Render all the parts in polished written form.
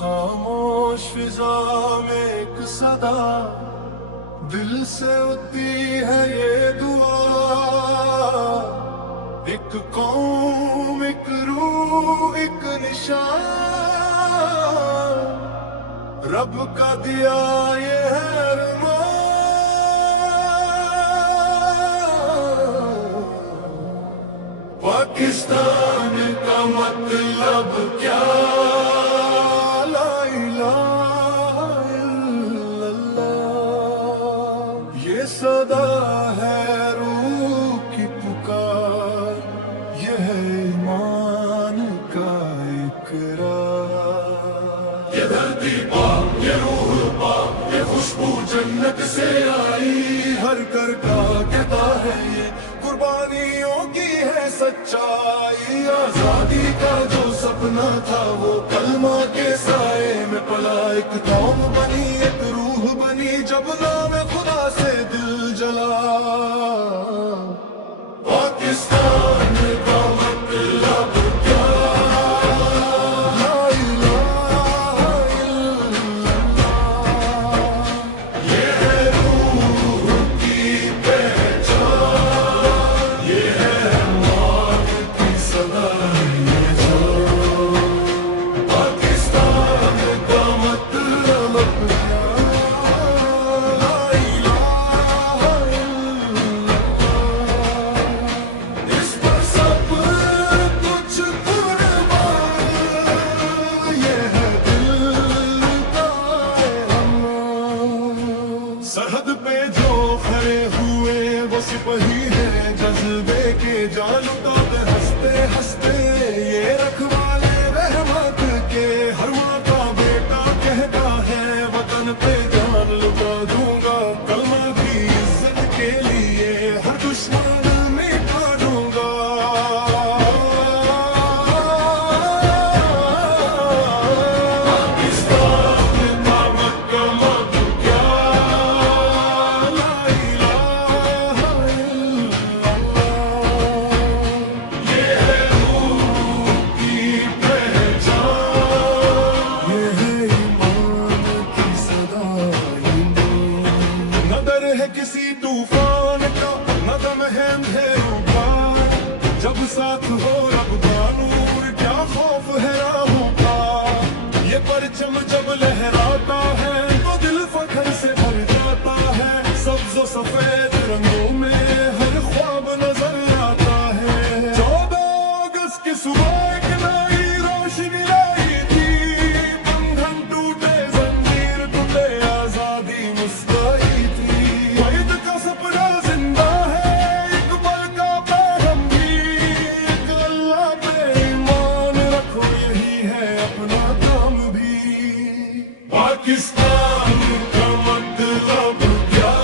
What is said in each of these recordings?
خاموش فضا میں ایک صدا دل سے اٹھتی ہے یہ دعا، ایک قوم، ایک روح، ایک نشان، رب کا دیا یہ ہے ارمان۔ پاکستان کا مطلب کیا؟ لا الہ الا اللہ، یہ صدا ہے روح کی پکار، یہ ہے ایمان کا اقرار۔ یہ دھرتی پاک، یہ روح پاک، یہ خوشبو جنت سے آئی، ہر گھر کا کہتا ہے یہ قربانیوں کی ہے سچائی۔ آزادی کا جو سپنا تھا وہ کلمہ کے سائے میں پلا، ایک قوم بنی، ایک روح بنی، جب نام خدا سے دل جلا۔ پاکستان کا مطلب کیا؟ لا الہ الا اللہ، یہ ہے روح کی پہچان، یہ ہے موت کی صدا، یہ جو پاکستان کا مطلب کیا؟ لا الہ الا اللہ، اس پر سب کچھ قربان، یہ ہے دل کا احسان۔ سرحد پہ جو کھڑے ہوئے وہ سپاہی ہیں جذبے کے، جان لٹاتے ہنستے ہنستے یہ رکھوالے رحمت کے۔ ہر ماں کا بیٹا کہتا ہے وطن پہ جان لٹا دوں گا، کلمہ کی عزت کے لیے ہر دشمن مٹا دوں گا۔ پاکستان کا مطلب کیا؟ لا الہ الا اللہ، یہ ہے روح کی پہچان، یہ ہے ایمان کی صدا، نہ ڈر ہے کسی طوفان کا، نہ دم ہے اندھیروں کا، جب ساتھ ہو رب کا نور کیا خوف ہے راہوں کا۔ یہ پرچم جب لہراتا ہے تو دل فخر سے بھر جاتا ہے، سبز و سفید رنگوں میں ہر خواب نظر آتا ہے۔ 14 اگست کی صبح ایک نئی روشنی آئی تھی، بندھن ٹوٹے، زنجیر ٹوٹے، آزادی مسکرائی تھی۔ وحید کا سپنا زندہ ہے، ایک پل کا پیغام بھی، ایک اللہ پہ ایمان رکھو، یہی ہے اپنا کام بھی۔ پاکستان کا مطلب کیا؟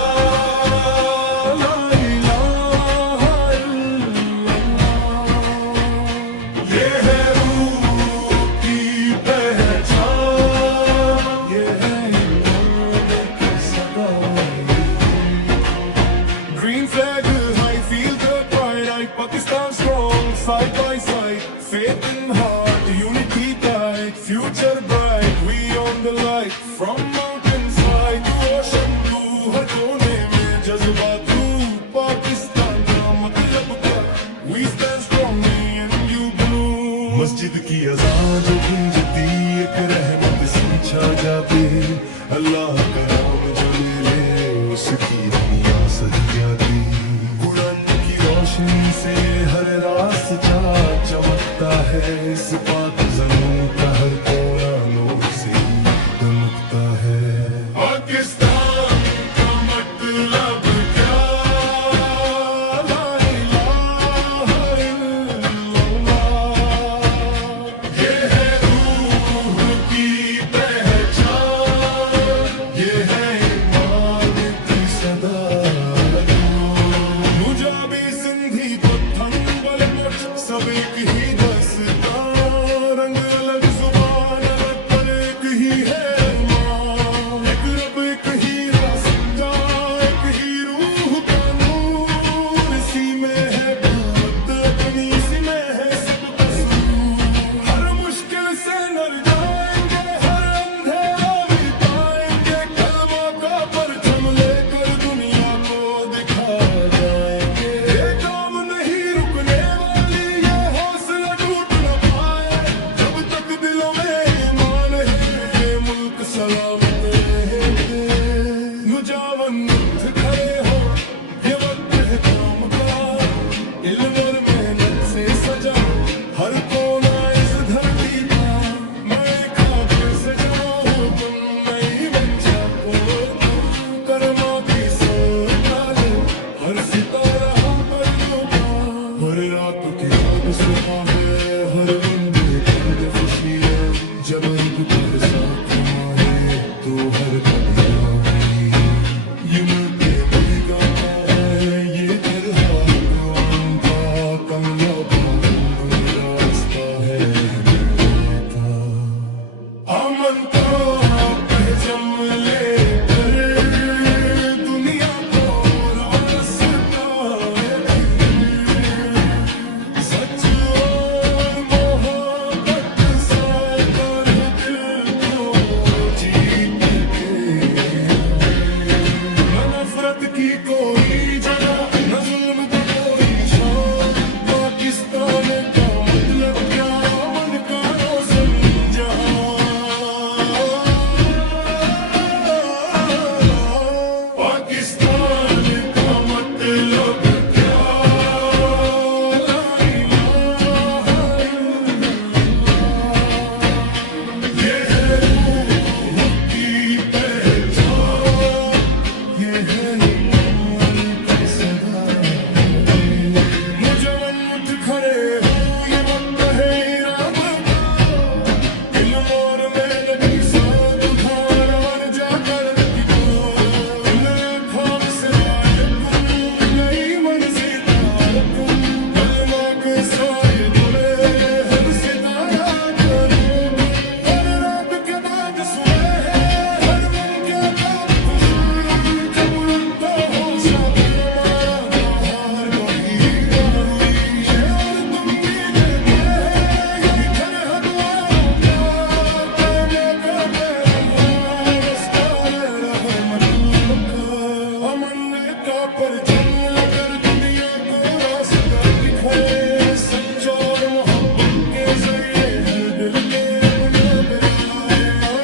پر چل کر دنیا کو راستہ دکھائے سچا اور محبت کے ذریعے دل کے اپنا بنائے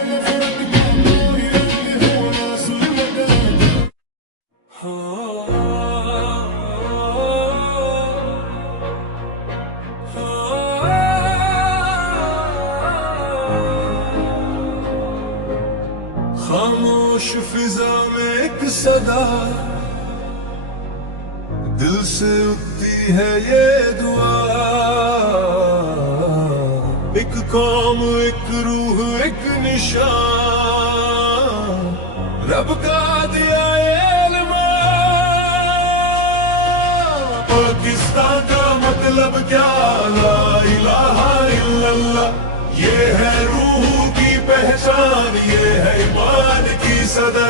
نفرت کا کوئی رنگ ہونا سلمت خاموش فضا میں ایک صدا دل سے اٹھتی ہے یہ دعا ایک قوم ایک روح ایک نشان رب کا دیا علم پاکستان کا مطلب کیا لا الہ الا اللہ یہ ہے روح کی پہچان یہ ہے ایمان کی صدا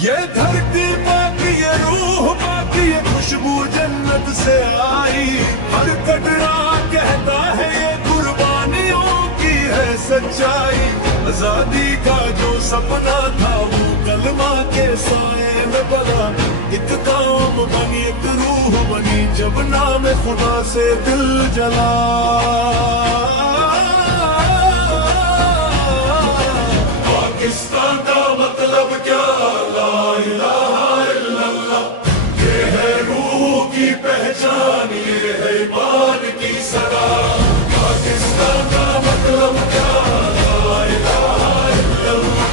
یہ دھرتی باقی یہ روح باقی یہ خوشبو جنت سے آئی ہر کٹرا کہتا ہے یہ قربانیوں کی ہے سچائی آزادی کا جو سپنا تھا وہ کلمہ کے سائے میں بنا ایک قوم بنی ایک روح بنی جب نام خدا سے دل جلا پاکستان کا مطلب کیا لا الہ الا اللہ یہ ہے روح کی پہچان یہ ہے ایمان کی صدا پاکستان کا مطلب کیا لا الہ الا اللہ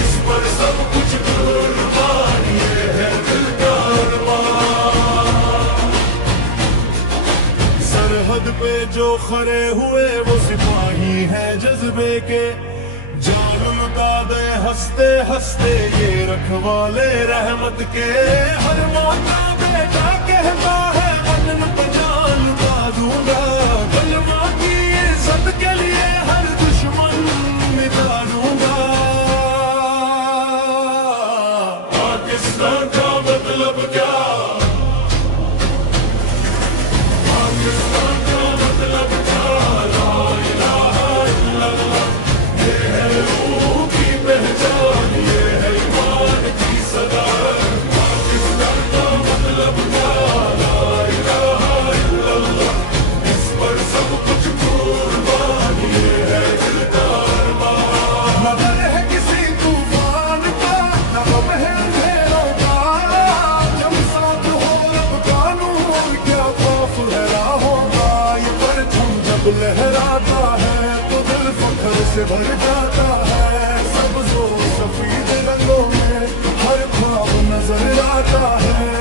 اس پر سب کچھ قربان یہ ہے دل کا ارمان سرحد پہ جو کھڑے ہوئے وہ سپاہی ہیں جذبے کے جان لٹا دے ہنستے ہنستے یہ رکھوالے رحمت کے ہر ماں کا بیٹا کہتا ہے وطن پہ جان لٹا دوں گا کلمہ کی عزت کے لیے ہر دشمن مٹا دوں گا پاکستان کا مطلب کیا پاکستان کا مطلب کیا لا الہ الا اللہ یہ ہے روح کی پہچان یہ ہے ایمان کی صدا پاکستان کا مطلب کیا لا الہ الا اللہ اس پر سب کچھ قربان یہ ہے دل کا ارمان نہ ڈر ہے کسی طوفان کا نہ غم ہے اندھیروں کا جب ساتھ ہو رب کا نور کیا خوف ہے راہوں کا یہ پرچم جب لہراتا ہے تو دل فخر سے بھر جاتا ہے سبز و سفید رنگوں میں ہر خواب نظر آتا ہے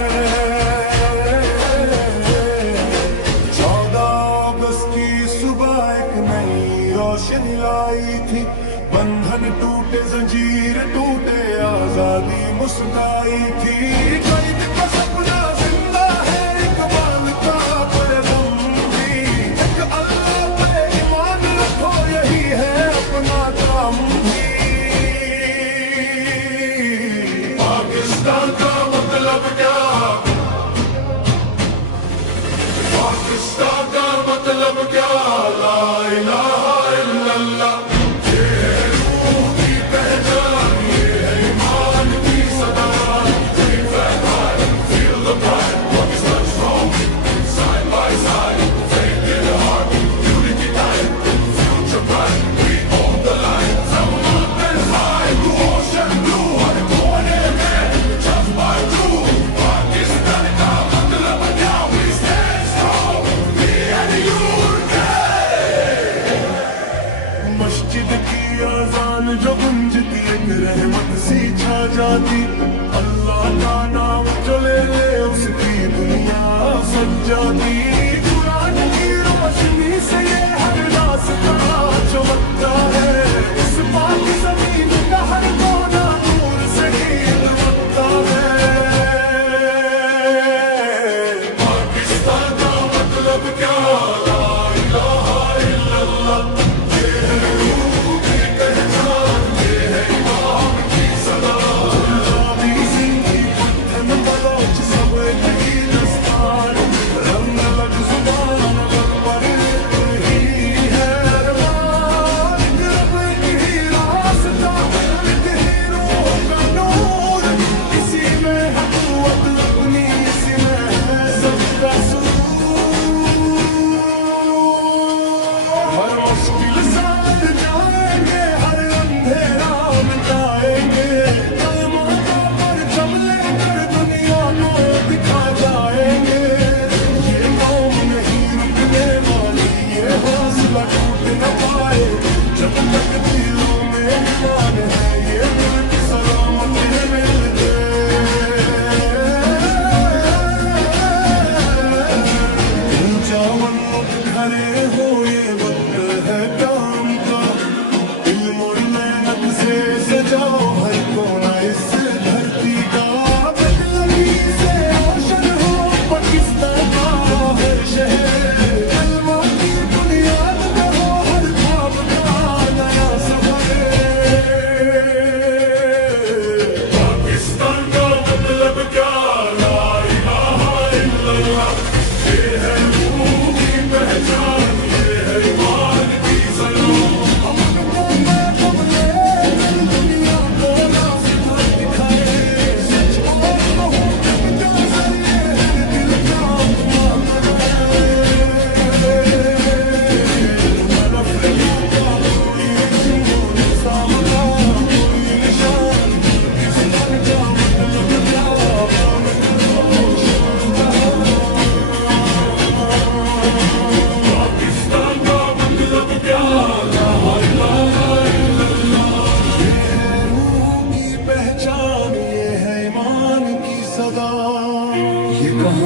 14 اگست کی صبح ایک نئی روشنی لائی تھی بندھن ٹوٹے زنجیر ٹوٹے آزادی مسکرائی تھی قید کا سپنا زندہ ہے اقبال کا پیغام بھی ایک اللہ پہ ایمان رکھو یہی ہے اپنا کام بھی پاکستان کا مطلب کیا پاکستان کا مطلب کیا لا الہ الا اللہ یہ ہے روح کی پہچان یہ ہے ایمان کی صدا feel the pride Pakistan strong side by side faith in the heart unity tight future bright we own the line from mountains high to ocean blue hare kone mein just by two Pakistan ka matlab kya we stand strong we and unity مسجد کی اذان جو گونجتی ایک رحمت سی چھا جاتی اللہ کا نام جو لے لے اس کی دنیا سج جاتی قرآن کی روشنی سے یہ ہر راستہ چمکتا ہے اس پاک زمین کا ہر کونا نور سے ہی دمکتا ہے پاکستان کا مطلب کیا لا الہ الا اللہ یہ ہے روح کی پہچان یہ ہے ایمان کی صدا آزادی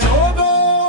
14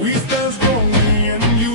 We stand strongly and you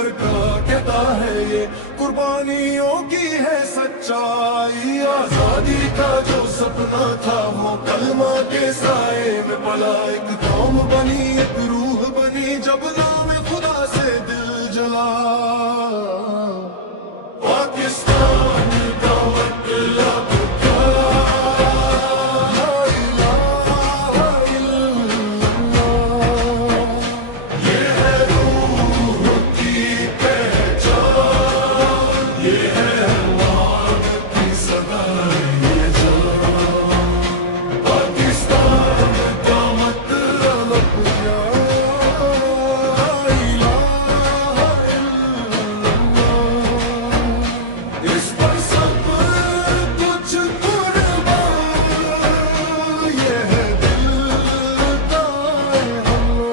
کر کا کہتا ہے یہ قربانیوں کی ہے سچائی. آزادی کا جو سپنا تھا وہ کلمہ کے سائے میں پلا. ایک قوم بنی ایک روح بنی جب نام خدا سے دل جلا. پاکستان کا مطلب کیا؟ لا الہ الا اللہ. یہ ہے روح کی پہچان، یہ ہے عوام کی صدا، یہ جان. پاکستان کا مطلب کیا؟ لا الہ الا اللہ. اس پر سب کچھ قربان، یہ ہے دل کا اللہ.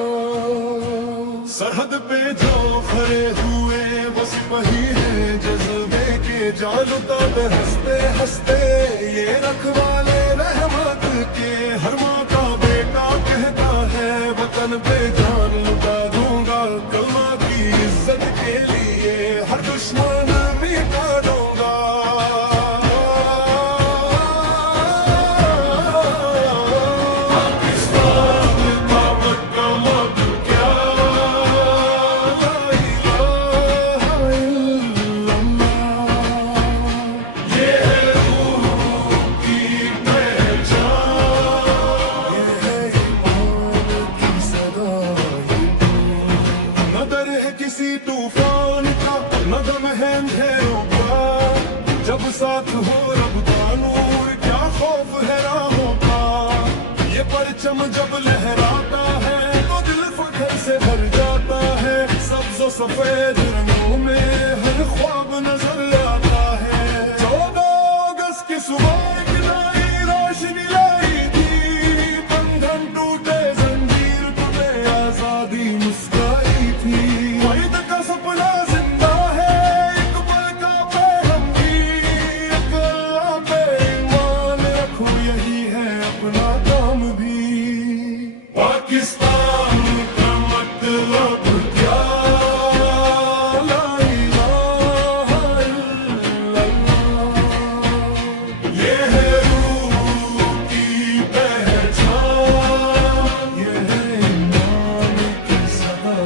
سرحد پہ جو کھڑے ہوئے وہ سپاہی ہیں جذبے کے، جان لٹا دے ہنستے ہنستے یہ رکھوالے رحمت کے. ہر ماں کا بیٹا کہتا ہے وطن پہ جان لٹا دوں گا، کلمہ کی عزت کے لیے ہر دشمن مٹا دوں گا. پاکستان کا مطلب کیا؟ لا الہ الا اللہ. یہ ہے روح کی پہچان، یہ ہے ایمان کی صدا. نہ ڈر ہے کسی طوفان کا، نہ غم ہے اندھیروں کا. جب ساتھ ہو رب کا نور کیا خوف ہے راہوں کا. یہ پرچم جب لہراتا ہے تو دل فخر سے بھر جاتا ہے. سبز و سفید رنگوں میں ہر خواب نظر آتا ہے. 14 اگست کی صبح ایک نئی روشنی لائی تھی. بندھن ٹوٹے زنجیر ٹوٹے آزادی مسکرائی تھی. وحید کا سپنا زندہ ہے، ایک پل کا پیغام بھی. ایک اللہ پہ ایمان رکھو یہی ہے اپنا کام بھی. پاکستان کا مطلب کیا؟ لا الہ الا اللہ. یہ ہے روح کی پہچان، یہ ہے ایمان کی صدا.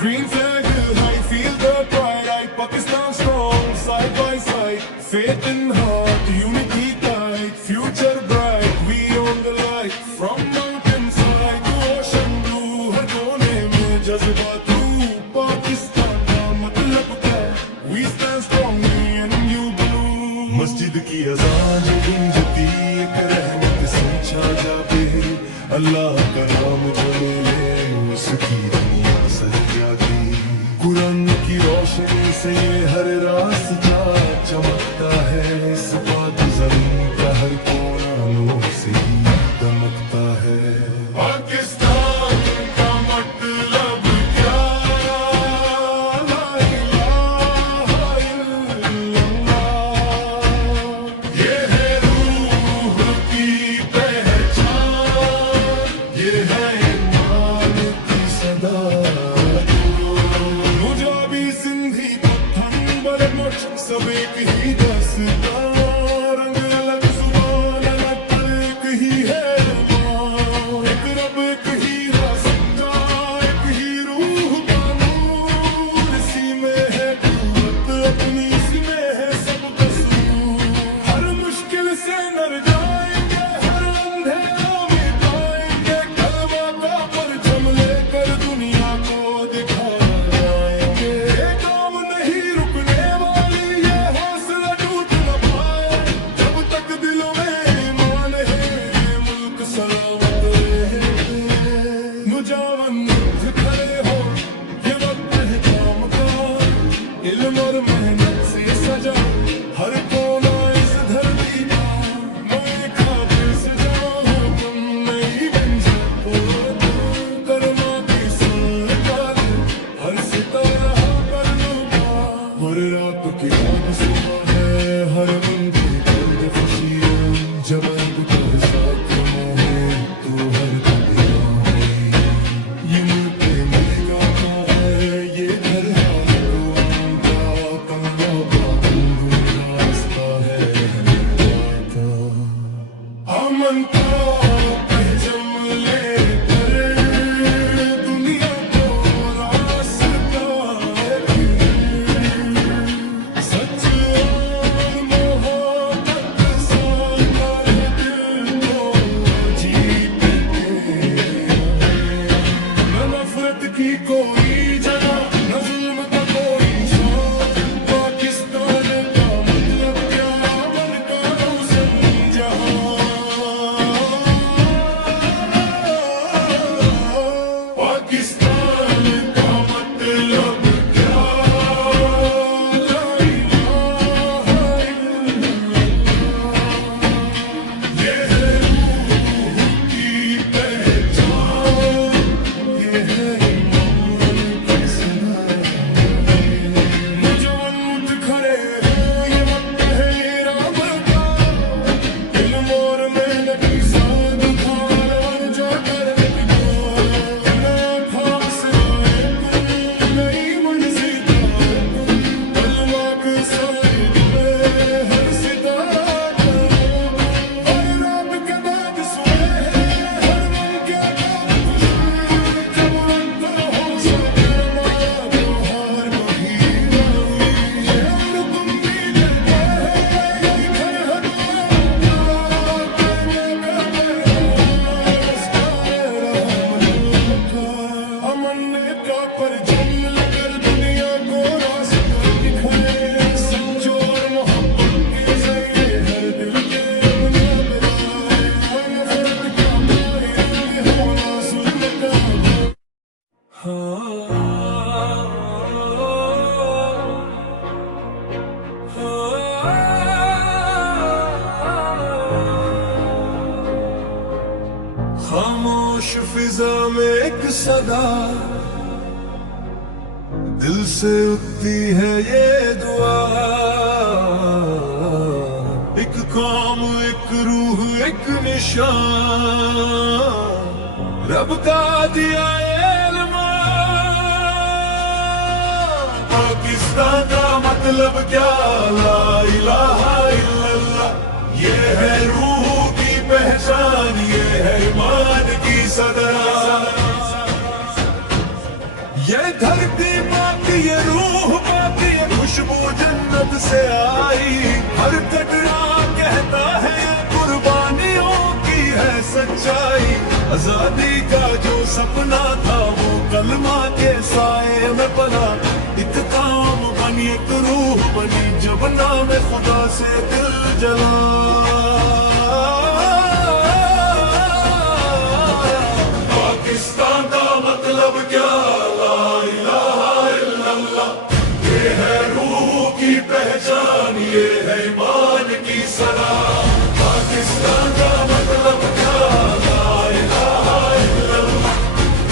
Green flag, I feel the pride. I Pakistan strong, side by side. Faith in heart, unity tight, future bright. We on the light, from mountainside to ocean blue. ہر کونے میں جذبہ تو پاکستان کا مطلب کیا؟ We stand strong, me and you blue. مسجد کی اذان جو گونجتی ایک رحمت سے چھا جاتے. اللہ کا نام جو لے لے اس کی دنیا سجا دی. قرآن کی روشنی سے یہ ہر راستہ چمکتا ہے. اس بات زمین کا ہر کونا نور سے ہی دمکتا ہے. پاکستان کا مطلب کیا؟ پاکستان کا مطلب کیا لا الہ الا اللہ یہ ہے روح کی پہچان یہ ہے ایمان کی صدا نوجوان کھڑے ہیں یہ وقت ہے رب کا علم اور محنت کی ساتھ کھانا جو کر خاموش فضا میں ایک صدا دل سے اٹھتی ہے یہ دعا ایک قوم ایک روح ایک نشان رب کا دیا علم پاکستان کا مطلب کیا لا الہ الا اللہ یہ ہے روح کی پہچان یہ ہے ایمان کی صدا یہ دھرتی پاک یہ روح پاک یہ خوشبو جنت سے آئی ہر ٹکرا کہتا ہے قربانیوں کی ہے سچائی آزادی کا جو سپنا تھا وہ کلمہ کے سائے میں پلا ایک قوم بنی ایک روح بنی جب نام خدا سے دل جلا پاکستان کا مطلب کیا لا الہ الا اللہ یہ ہے روح کی پہچان یہ ہے ایمان کی صدا پاکستان کا مطلب کیا لا الہ الا اللہ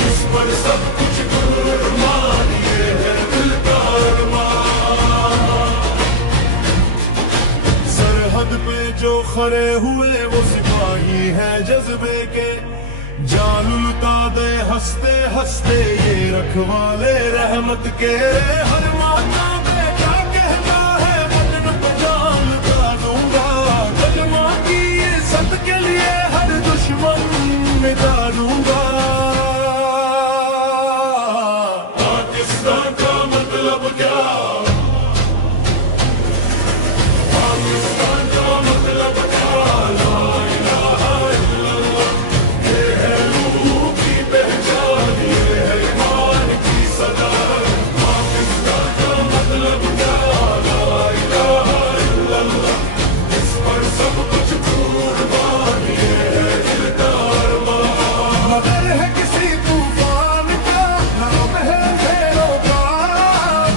اس پر سب کچھ قربان یہ ہے دل کا ارمان سرحد پہ جو کھڑے ہوئے وہ سپاہی ہیں جذبے کے جان لٹا دے ہنستے ہنستے یہ رکھوالے رحمت کے ہر ماتا بیٹا کہتا ہے وطن کو جان لٹا دوں گا کلمہ کی عزت کے لیے ہر دشمن مٹا دوں گا پاکستان کا مطلب کیا پاکستان کا مطلب کیا لا الہ الا اللہ یہ ہے روح کی پہچان یہ ہے ایمان کی صدا پاکستان کا مطلب کیا لا الہ الا اللہ اس پر سب کچھ قربان یہ ہے دل کا ارمان مگر ہے کسی طوفان کا نام ہے بھیڑوں کا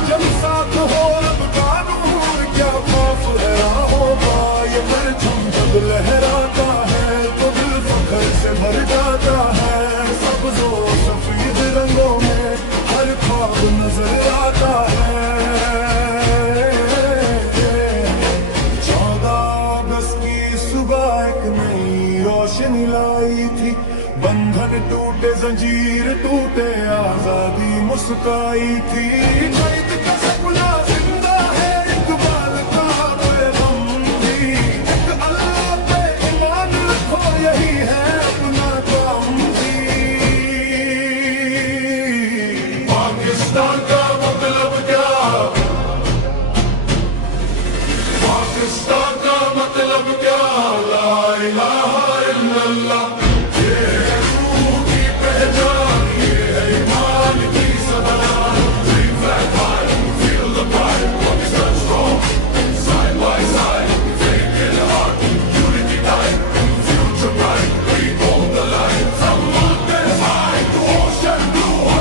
جب ساتھ ہو رب کا نور کیا خوف ہے راہوں کا یہ پرچم جب لہراتا ہے تو دل فخر سے بھر جاتا ہے سبز و سفید رنگوں میں ہر خواب نظر آتا ہے 14 اگست کی صبح ایک نئی روشنی لائی تھی بندھن ٹوٹے زنجیر ٹوٹے آزادی مسکائی تھی قید کا سپنا زندہ ہے اقبال کا پیغام بھی ایک اللہ پہ ایمان رکھو یہی ہے اپنا کام بھی پاکستان کا مطلب کیا پاکستان کا مطلب کیا لا الہ الا اللہ یہ ہے روح کی پہچان یہ ہے ایمان کی صدا Bring that fire, feel the pride, Pakistan strong, side by side, faith in the heart, unity tight, future bright, we hold the line from mountains high to ocean blue.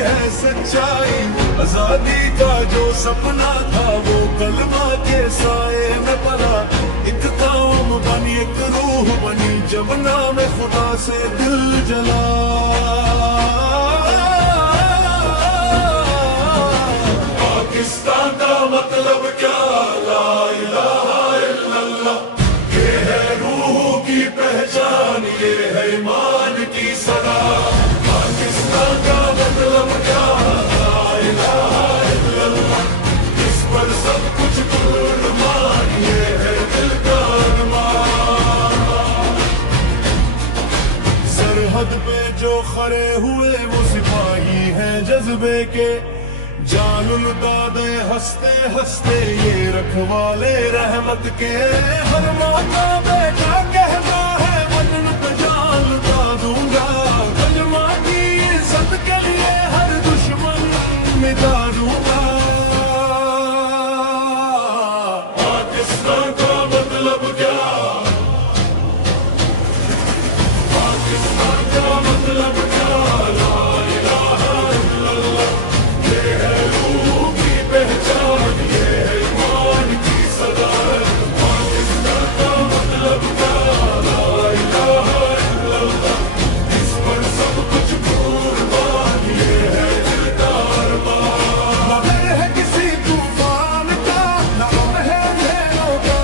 ہے سچائی. آزادی کا جو سپنا تھا وہ کلمہ کے سائے میں پلا. ایک قوم بنی ایک روح بنی جب نام خدا سے دل جلا. پاکستان کا مطلب کیا؟ لا الہ الا اللہ. یہ ہے روح کی پہچان، یہ ہے ایمان کی صدا. پاکستان کا مطلب کیا؟ لا الہ الا اللہ. اس پر سب کچھ قربان، یہ ہے دل کا ارمان. سرحد پہ جو کھڑے ہوئے وہ سپاہی ہیں جذبے کے. جان الدادے ہنستے ہنستے یہ رکھوالے رحمت کے. ہر ماں کا بیٹا کہتا ہے وطن پہ جان لٹا دوں گا. کلمہ کی عزت کے لیے ہر دشمن مٹا دوں گا. پاکستان کا مطلب کیا؟ پاکستان کا مطلب کیا؟ لا الہ الا اللہ. یہ ہے روح کی پہچان، یہ ہے ایمان کی صدا. پاکستان کا مطلب کیا؟ لا الہ الا اللہ. اس پر سب کچھ قربان، یہ ہے دل کا ارمان. نہ ڈر ہے کسی طوفان کا، نہ غم ہے اندھیروں کا.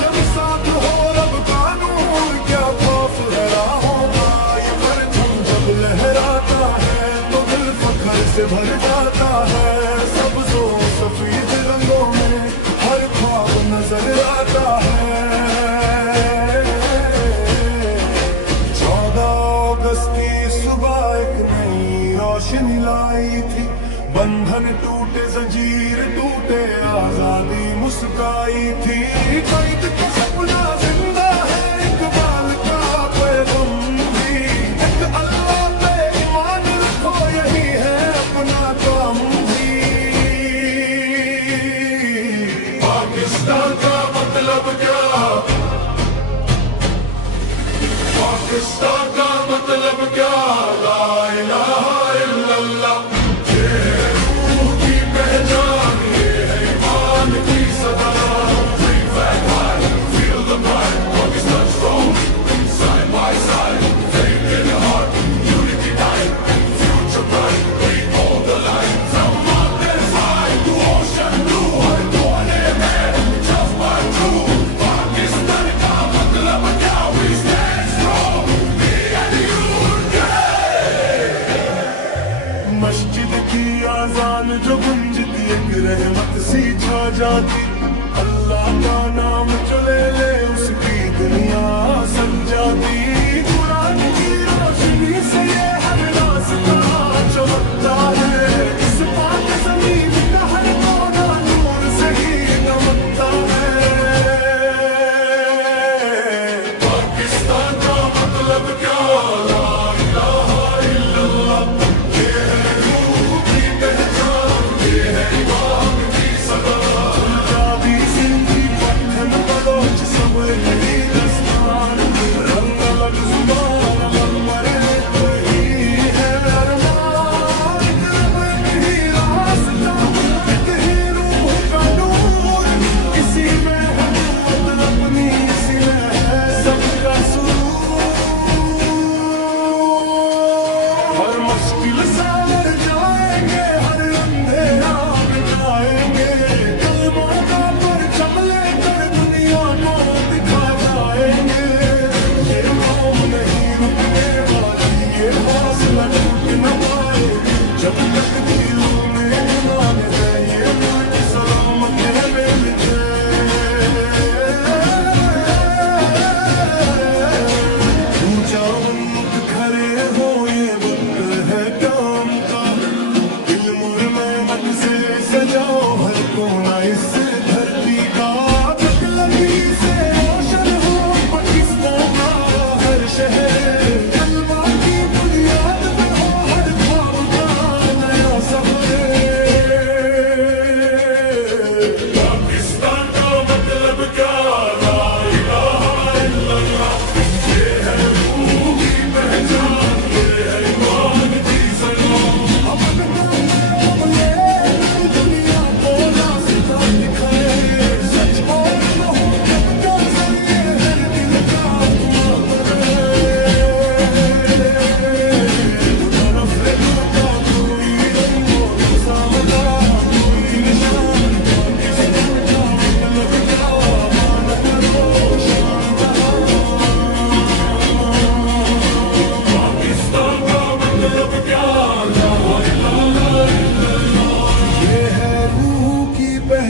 جب ساتھ ہو رب کا نور کیا خوف ہے راہوں کا. یہ پرچم جب لہراتا ہے تو دل فخر سے بھر جاتا ہے. سبز و سفید رنگوں میں ہر خواب نظر آتا ہے. 14 اگست کی صبح ایک نئی روشنی لائی تھی. بندھن ٹوٹے زنجیر ٹوٹے آزادی مسکائی تھی. قید کا سپنا زندہ ہے اقبال کا پیغام بھی. ایک اللہ پہ ایمان رکھو یہی ہے اپنا کام بھی. پاکستان کا مطلب کیا؟ پاکستان کا مطلب کیا؟ لا الہ الا اللہ. یہ ہے روح کی پہچان، یہ ہے ایمان کی صدا. Bring back life, feel the pride. Pakistan strong, side by side. Faith in your heart, unity night, future bright. Breathe all the light from mountains high to ocean blue. ہر کونے میں جذبہ true. پاکستان کا مطلب کیا؟ We stand strong, me and you, yeah. مسجد کی آذان جو گونجتی ایک رحمت سی چھا جاتی. اللہ کا نام جو لے لے اس کی دنیا سج جاتی. قرآن کی روشنی سے یہ ہر راستہ چمکتا ہے. اس پاک زمین کا ہر کونا نور سے ہی چمکتا ہے. پاکستان کا مطلب کیا؟ لا الہ الا اللہ. یہ ہے روح کی پہچان، یہ ہے ایمان کی صدا. پنجابی سندھی پٹھن بلوچ سب ایک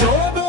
14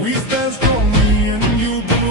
We stand strong, me and you do.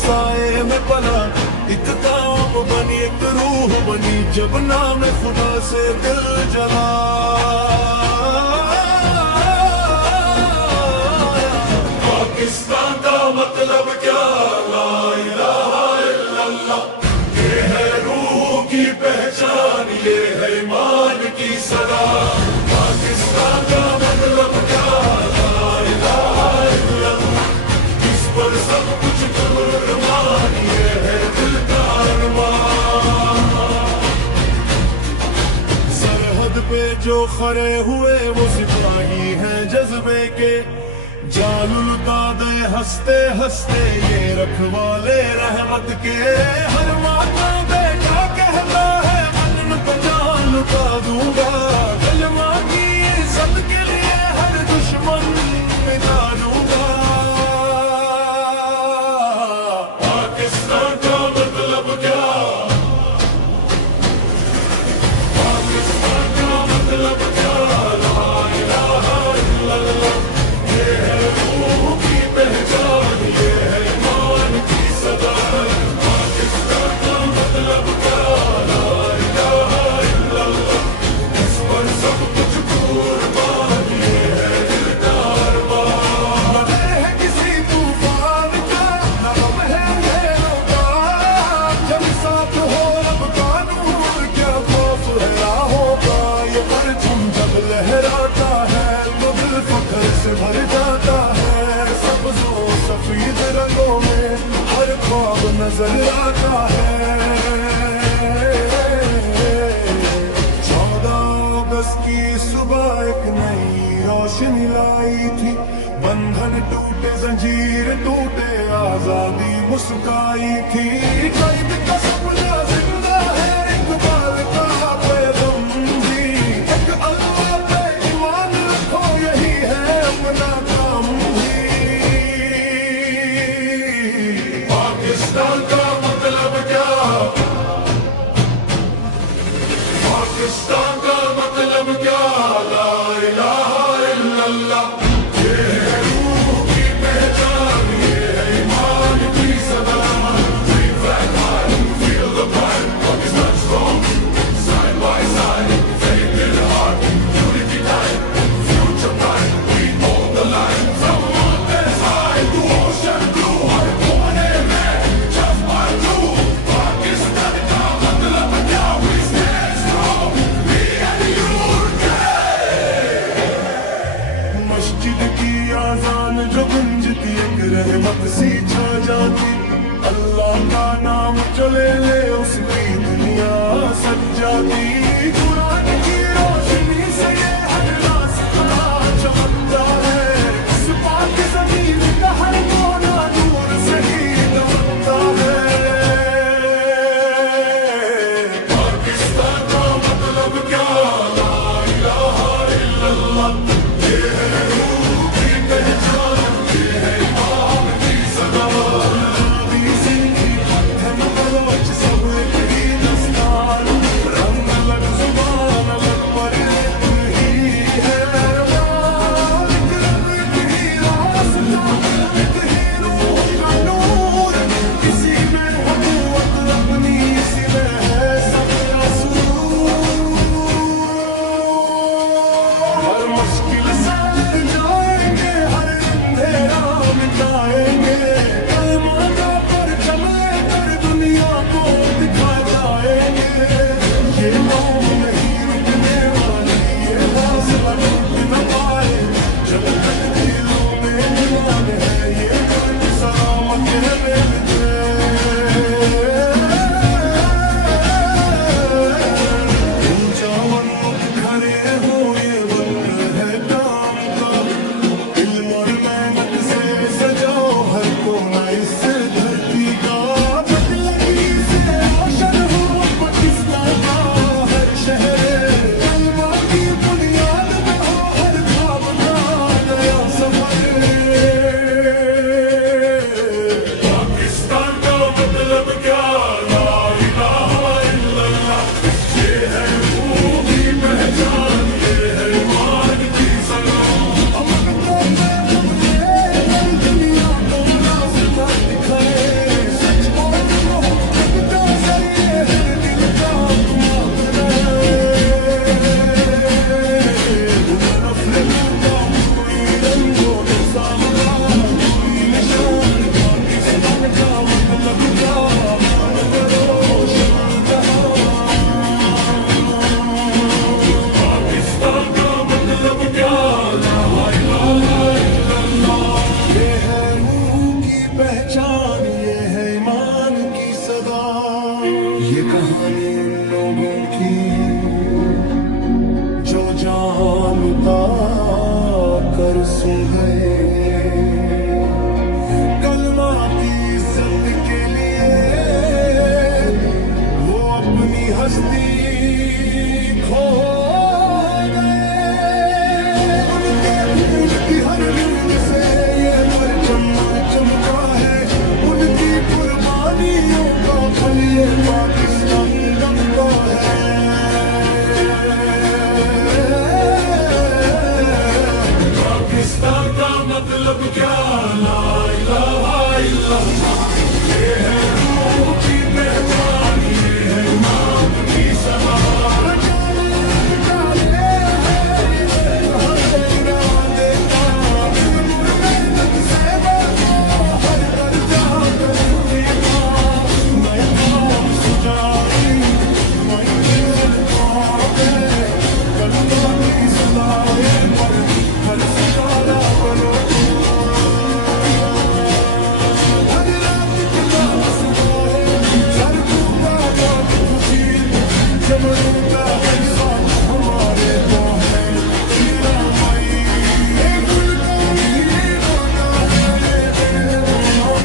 سائے میں پلا، ایک قوم بنی ایک روح بنی جب نام خدا سے دل جلا۔ پاکستان کا مطلب کیا؟ لا الہ الا اللہ، یہ ہے روح کی پہچان، یہ ہے ایمان کی صدا۔ پاکستان کا مطلب کیا؟ لا الہ الا اللہ، اس پر سب کچھ قربان، یہ ہے دل کا ارمان۔ سرحد پہ جو کھڑے ہوئے وہ سپاہی ہیں جذبے کے، جال الداد ہنستے ہنستے یہ رکھوالے رحمت کے۔ ہر ماتا بیٹا کہتا ہے من پہ جان لٹا دوں گا، کلمہ کی عزت کے لیے ہر دشمن مٹا دوں گا۔ پاکستان کا مطلب کیا؟ پاکستان کا مطلب کیا؟ لا الہ الا اللہ، یہ ہے روح کی پہچان، یہ ہے ایمان کی صدا۔ پاکستان کا مطلب کیا؟ لا الہ الا اللہ، اس پر سب کچھ قربان، یہ ہے دل کا ارمان۔ نہ ڈر ہے کسی طوفان کا، نہ غم ہے اندھیروں کا، جب ساتھ ہو رب کا نور کیا خوف ہے راہوں کا۔ یہ پرچم جب لہراتا ہے تو دل فخر سے بھر جاتا ہے، سبز و سفید رنگوں میں ہر خواب نظر آتا ہے۔ 14 اگست کی صبح ایک نئی روشنی لائی تھی، بندھن ٹوٹے زنجیر ٹوٹے آزادی مسکائی تھی۔ قید کا سپنا زندہ ہے، اقبال کا پیغام بھی، ایک اللہ پہ ایمان رکھو یہی ہے اپنا کام بھی۔ پاکستان کا مطلب کیا؟ پاکستان کا مطلب کیا؟ لا الہ الا اللہ، یہ ہے روح کی پہچان، یہ ہے ایمان کی صدا۔ Dream flag high, feel the pride, Pakistan strong, side by side, faith in heart, unity tight, future bright, we hold the line from mountains high to ocean blue, ہر کونے میں جذبہ جو۔ پاکستان کا مطلب کیا؟ We stand strong, we and you مسجد کی آذان جو گونجتی ایک رحمت سی چھا جاتی، اللہ کا نام چلے